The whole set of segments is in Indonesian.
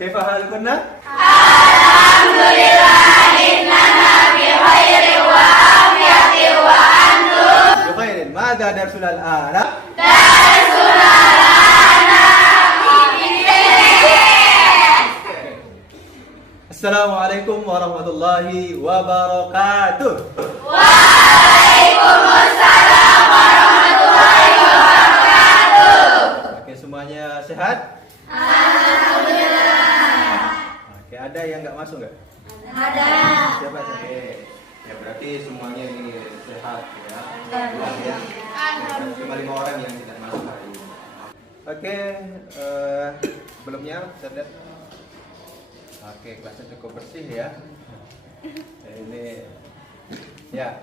Kaifa halukunna? Alhamdulillah innana bi khairin wa afiyatin wa antum Bi khairin. Madza darsul al-ana? darsul lana Assalamualaikum warahmatullahi wabarakatuh. Waalaikumsalam warahmatullahi wabarakatuh. Oke, semuanya sehat? Alhamdulillah. Oke, ada yang nggak masuk nggak? Ada. Siapa? Oke. Ya berarti semuanya ini sehat ya. Cuma 5 orang yang tidak masuk hari ini. Oke, sebelumnya saya Oke, kelasnya cukup bersih ya. Ini ya,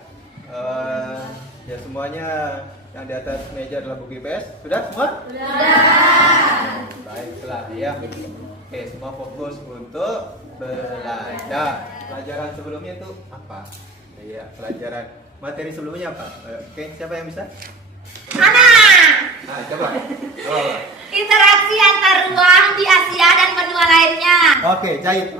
ya semuanya yang di atas meja adalah buku IPS. Sudah semua? Sudah. Baiklah ya. Oke, semua fokus untuk belajar. Pelajaran sebelumnya itu apa? Iya, pelajaran materi sebelumnya apa? Oke, siapa yang bisa? Nah, coba. Oh. Interaksi antar ruang di Asia dan benua lainnya. Oke, Jahit.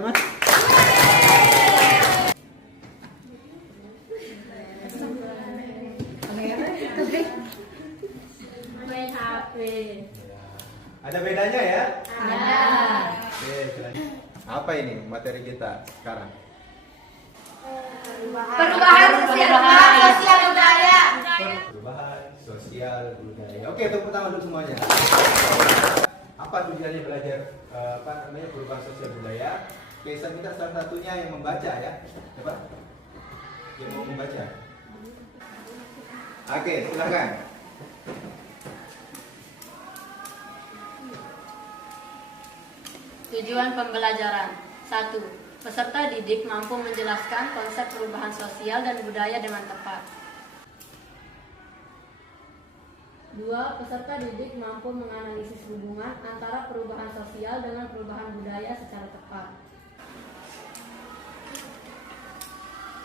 Main HP. Ada bedanya ya? Ada. Oke, selanjutnya. Apa ini materi kita sekarang? Perubahan sosial budaya. Perubahan sosial budaya. Oke, tepuk tangan untuk semuanya. Apa tujuannya belajar perubahan sosial budaya? Oke, saya minta salah satunya yang membaca ya. Coba. Yang mau membaca. Oke, silakan. Tujuan pembelajaran 1. Peserta didik mampu menjelaskan konsep perubahan sosial dan budaya dengan tepat. 2. Peserta didik mampu menganalisis hubungan antara perubahan sosial dengan perubahan budaya secara tepat.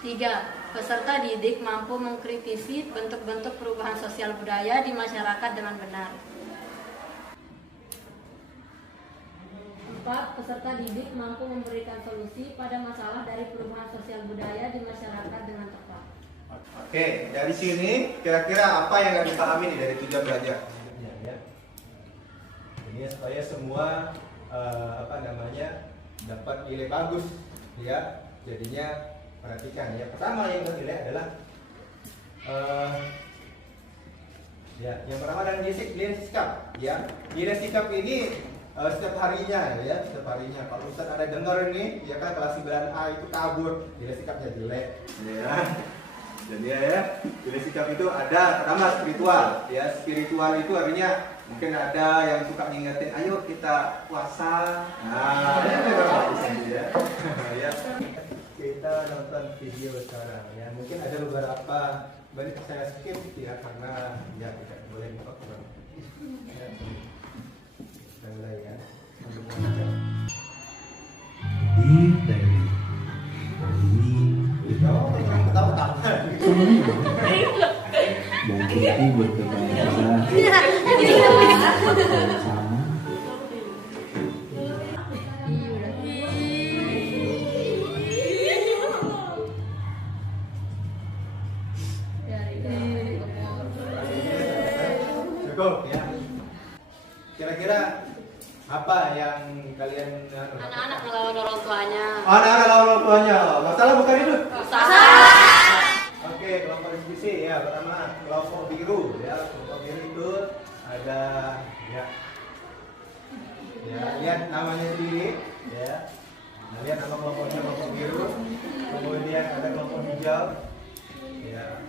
3. Peserta didik mampu mengkritisi bentuk-bentuk perubahan sosial budaya di masyarakat dengan benar. 4. Peserta didik mampu memberikan solusi pada masalah dari perubahan sosial budaya di masyarakat dengan tepat. Oke, dari sini kira-kira apa yang harus dipahami nih dari tujuan belajar? Ya. Ini supaya semua dapat nilai bagus, ya. Jadinya perhatikan ya. Pertama yang nilai adalah yang pertama adalah nilai sikap, ya. Nilai sikap ini setiap harinya ya, setiap harinya. Kalau Ustaz ada dengar ini, ya kan kelas 9A itu kabur, nilai sikapnya jelek, ya. Jadi ya, nilai sikap itu ada pertama spiritual, ya. Spiritual itu artinya mungkin ada yang suka ngingetin, ayo kita puasa. Nah, ini bagus ya. Ya. Kita nonton video sekarang, ya. Mungkin ada beberapa banyak saya skip ya karena ya tidak boleh ditonton. Ya. Kita mulai ya. Di dari ini Orang ketawa-tawa. dan kita berkebahagiaan sama Cukup ya. Kira-kira apa yang kalian Anak-anak melawan orang tuanya. Anak-anak lawan orang tuanya. Masalah bukan itu. Oke, kelompok diskusi ya. Pertama kelompok biru ya. Kelompok biru itu ada ya. Ya, lihat namanya sendiri ya. Nah, lihat nama kelompoknya kelompok biru. Kemudian ada kelompok hijau. Ya.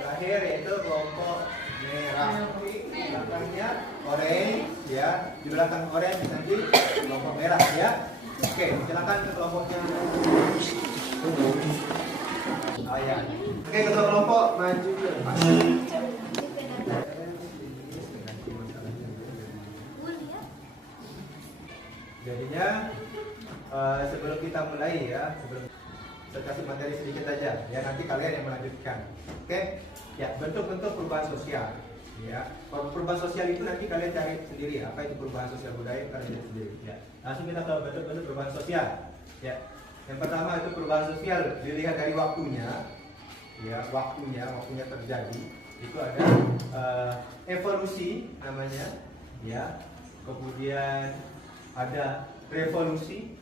Terakhir yaitu kelompok merah. Di belakangnya orange ya. Di belakang orange nanti kelompok merah ya. Oke, silakan ke kelompoknya. Oh ya. Oke, ketua kelompok maju ke depan. Jadinya sebelum kita mulai ya, sebelum saya kasih materi sedikit aja ya, nanti kalian yang melanjutkan. Oke? Ya, bentuk-bentuk perubahan sosial. Ya, kalau perubahan sosial itu nanti kalian cari sendiri ya. Apa itu perubahan sosial budaya kalian cari sendiri. Ya, langsung kita ke bentuk-bentuk perubahan sosial. Ya, yang pertama itu perubahan sosial dilihat dari waktunya. Ya, waktunya terjadi. Itu ada evolusi namanya. Ya, kemudian ada revolusi.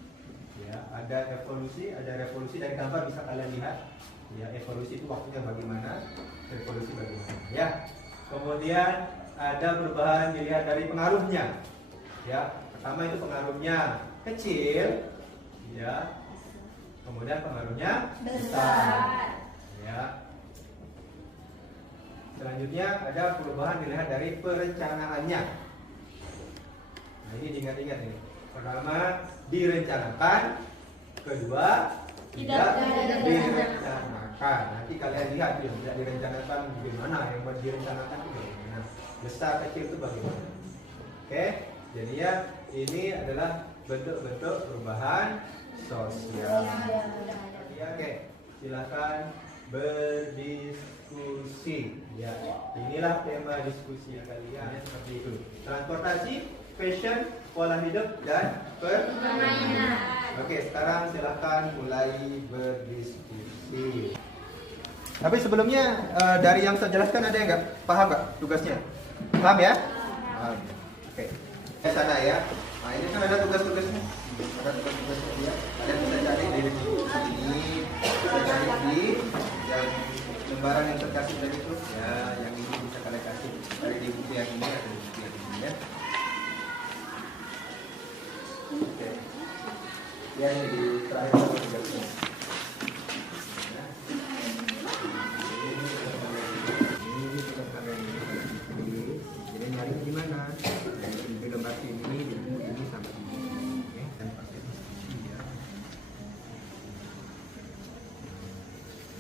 Ya, ada revolusi dari gambar bisa kalian lihat. Ya, evolusi itu waktunya bagaimana, revolusi bagaimana. Ya. Kemudian ada perubahan dilihat dari pengaruhnya. Ya, pertama itu pengaruhnya kecil, ya. Kemudian pengaruhnya besar. Ya. Selanjutnya ada perubahan dilihat dari perencanaannya. Nah, ini diingat-ingat ini. Pertama direncanakan, kedua tidak direncanakan. Nanti kalian lihat yang tidak direncanakan bagaimana, yang direncanakan itu bagaimana, besar kecil itu bagaimana. Oke, jadi ya ini adalah bentuk-bentuk perubahan sosial. Oke, silakan berdiskusi. Ya, inilah tema diskusi kalian seperti itu. Transportasi, fashion, pola hidup dan permainan. Oke, sekarang silakan mulai berdiskusi. Tapi sebelumnya dari yang saya jelaskan ada yang nggak paham nggak tugasnya? Paham ya? Paham. Oke. Ke sana ya. Nah ini kan ada tugas-tugasnya. Ada tugas-tugasnya ya. Kalian bisa cari di sini, bisa cari di yang lembaran yang terkasih tadi itu. Ya, yang ini bisa kalian kasih. Cari di buku yang ini atau di buku yang ini ya. Oke. Ya ini di terakhir tugasnya. Gimana? Di lembar ini, di buku ini sampai ini, ya, dan pakai posisi ya.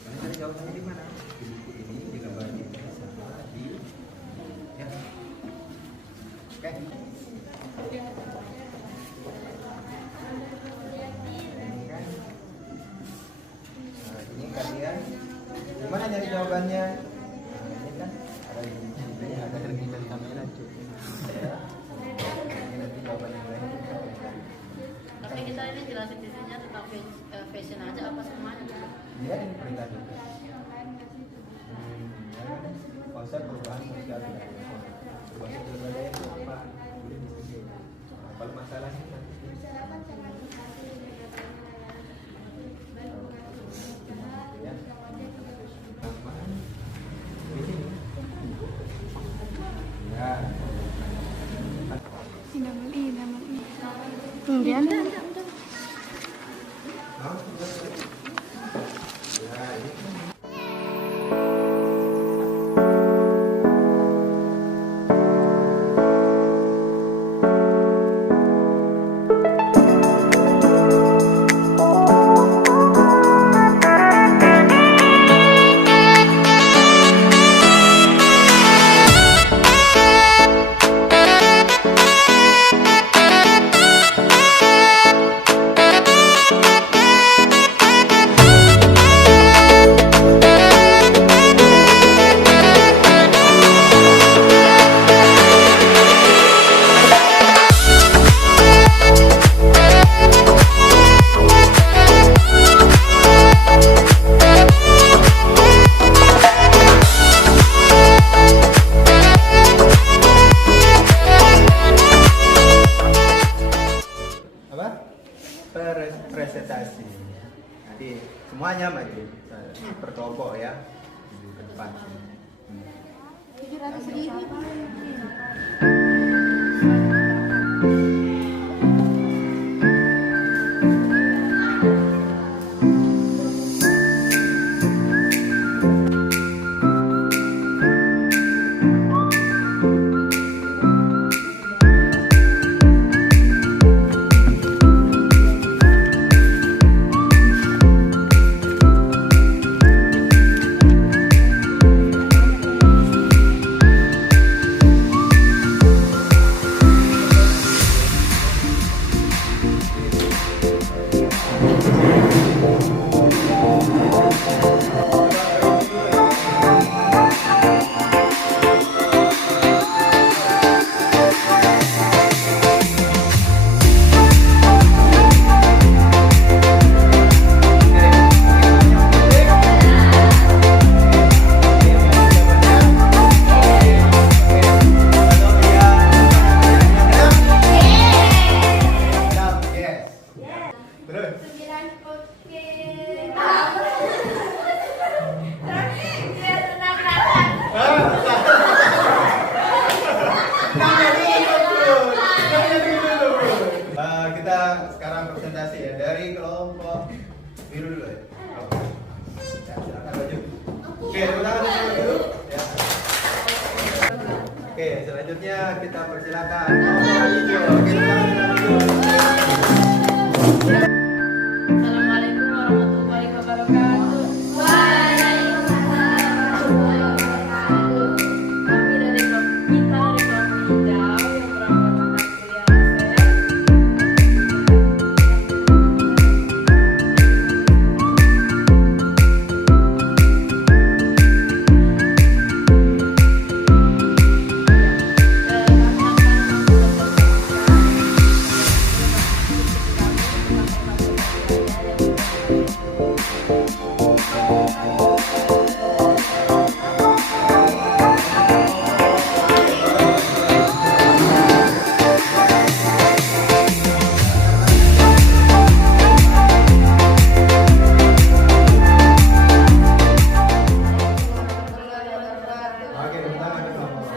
Kalian cari jawabannya di mana? Di buku ini, di lembar ini, sama di, ya. Oke. Ini kan. Nah, ini kalian, gimana nyari jawabannya? Nah, ini kan ada di sini, ada terminal kamera cukup. Tapi kita ini jelasin intinya tentang fashion aja apa semuanya? Iya, ini perintah juga. Konsep perubahan sosial budaya. Perubahan sosial budaya itu apa? Boleh diskusi. Kalau masalahnya nanti. Ya. Di sini. Ya. Kemudian Hah? Ya, ini. Presentasi. Nanti semuanya maju per kelompok ya ke depan. selanjutnya kita persilakan kelompok hijau. Oke, Assalamualaikum warahmatullahi wabarakatuh. Kami dari kelompok hijau yang beranggotakan kuliah ASEP. Oke, tepuk tangan untuk kelompok.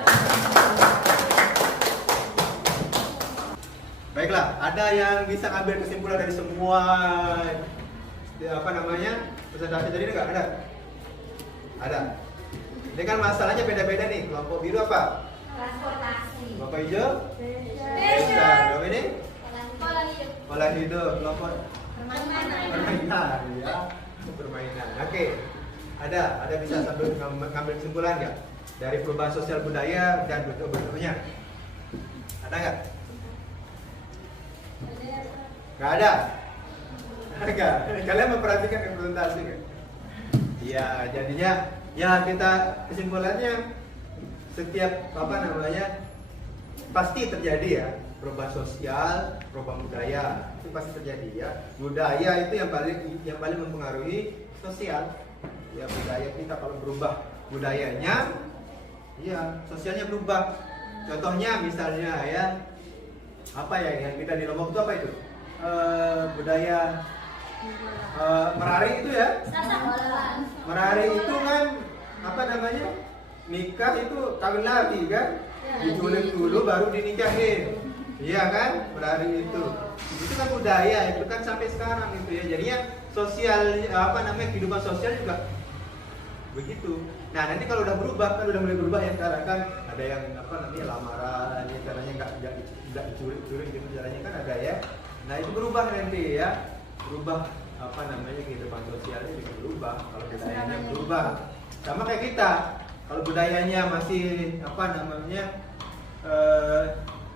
Baiklah, ada yang bisa ambil kesimpulan dari semua presentasi tadi nggak? Ada. Ini kan masalahnya beda-beda nih. Kelompok biru apa? Transportasi. Kelompok hijau? Fashion. Kelompok ini? Pola hidup. Kelompok permainan, ya. Permainan. Oke. Ada bisa sambil ngambil kesimpulan nggak dari perubahan sosial budaya dan bentuk-bentuknya? Ada nggak? Nggak ada. Enggak. Kalian memperhatikan representasi nggak? Ya, jadinya ya kita kesimpulannya setiap pasti terjadi ya perubahan sosial, perubahan budaya itu pasti terjadi ya. Budaya itu yang paling mempengaruhi sosial. Ya budaya kita kalau berubah budayanya, ya sosialnya berubah. Contohnya misalnya ya apa ya yang kita di Lombok itu apa itu? Budaya merari itu ya. Merari itu kan nikah itu kawin lagi kan? Diculik dulu baru dinikahin. Iya kan? Merari itu. Itu kan budaya, itu kan sampai sekarang itu ya. Jadinya sosial kehidupan sosial juga begitu. Nah, nanti kalau udah berubah kan udah mulai berubah ya sekarang kan ada yang lamaran, ya caranya enggak diculik gitu caranya kan ada ya. Nah, itu berubah nanti ya. Berubah kehidupan sosialnya juga berubah kalau budayanya berubah. Sama kayak kita. Kalau budayanya masih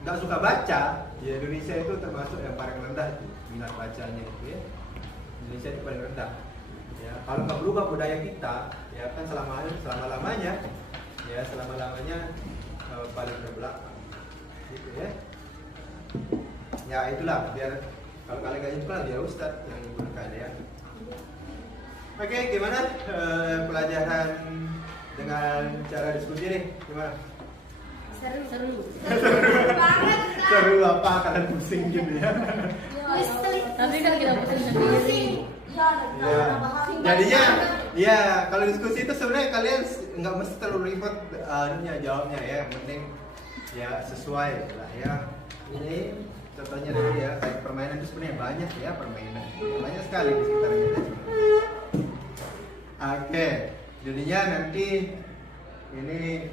nggak suka baca, ya Indonesia itu termasuk yang paling rendah minat bacanya itu ya. Indonesia itu paling rendah. Ya, kalau nggak berubah budaya kita, ya kan selama lamanya paling terbelakang, gitu ya. Ya itulah biar kalau kalian nggak nyimpan biar Ustadz yang nyimpan ya. Oke, gimana pelajaran dengan cara diskusi nih? Gimana? Seru. Seru apa? Kalian pusing gitu ya? Tapi kan kita pusing sendiri. Ya. Jadinya, ya kalau diskusi itu sebenarnya kalian nggak mesti terlalu ribet jawabnya ya. Yang penting ya sesuai lah ya. Ini contohnya tadi ya kayak permainan itu sebenarnya banyak ya permainan. Banyak sekali di sekitar kita. Oke, jadinya nanti ini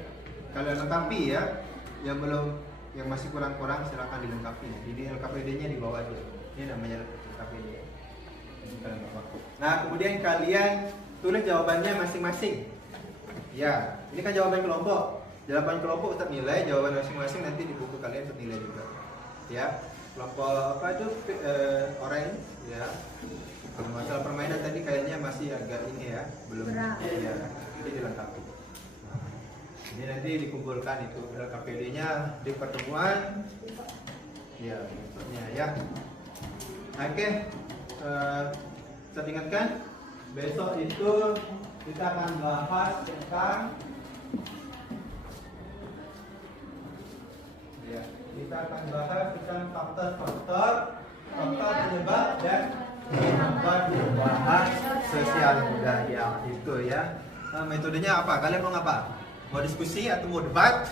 kalian lengkapi ya. Yang masih kurang-kurang silakan dilengkapi. Ini LKPD-nya di bawah aja. Ini namanya LKPD. Nah, kemudian kalian tulis jawabannya masing-masing. Ya, ini kan jawaban kelompok. Jawaban kelompok Ustaz nilai, jawaban masing-masing nanti di buku kalian Ustaz nilai juga. Ya, kelompok orange ya. Kalau masalah permainan tadi kayaknya masih agak ini ya, belum ya. Ini dilengkapi. Ini nanti dikumpulkan itu LKPD-nya di pertemuan. Ya, maksudnya ya. Oke. Saya ingatkan besok itu kita akan bahas tentang faktor penyebab dan penyebab perubahan sosial budaya itu ya. Metodenya apa? Kalian mau ngapa? Mau diskusi atau mau debat?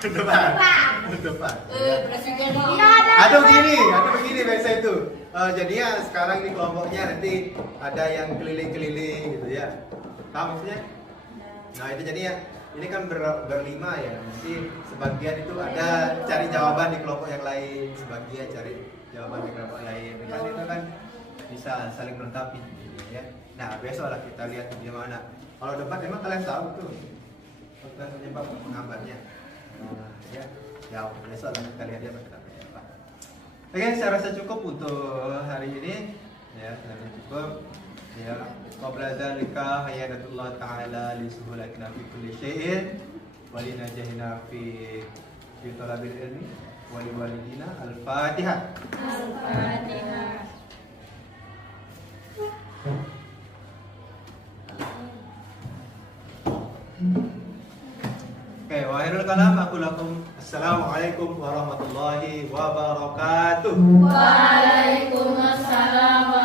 Debat. Ada begini biasa itu. Jadinya sekarang di kelompoknya nanti ada yang keliling-keliling gitu ya. Paham maksudnya? Nah itu jadinya ini kan berlima ya. Nanti sebagian itu ada cari jawaban di kelompok yang lain, sebagian cari jawaban di kelompok lain. Kan itu kan bisa saling melengkapi ya. Nah, besok lah kita lihat bagaimana. Kalau debat memang kalian tahu tuh penyebab menghambatnya. Nah, ya. Ya, besok lah kita lihat ya seperti apa. Oke, saya rasa cukup untuk hari ini. Ya, sudah cukup. Ya, qabla dzalika hayadatullah ta'ala li suhulatina fi kulli syai'in wa li najahina fi talabil ilmi wa li walidina. Al-Fatihah. Al-Fatihah. Oke, wa akhirul kalam aku lakum. Assalamualaikum warahmatullahi wabarakatuh. Waalaikumsalam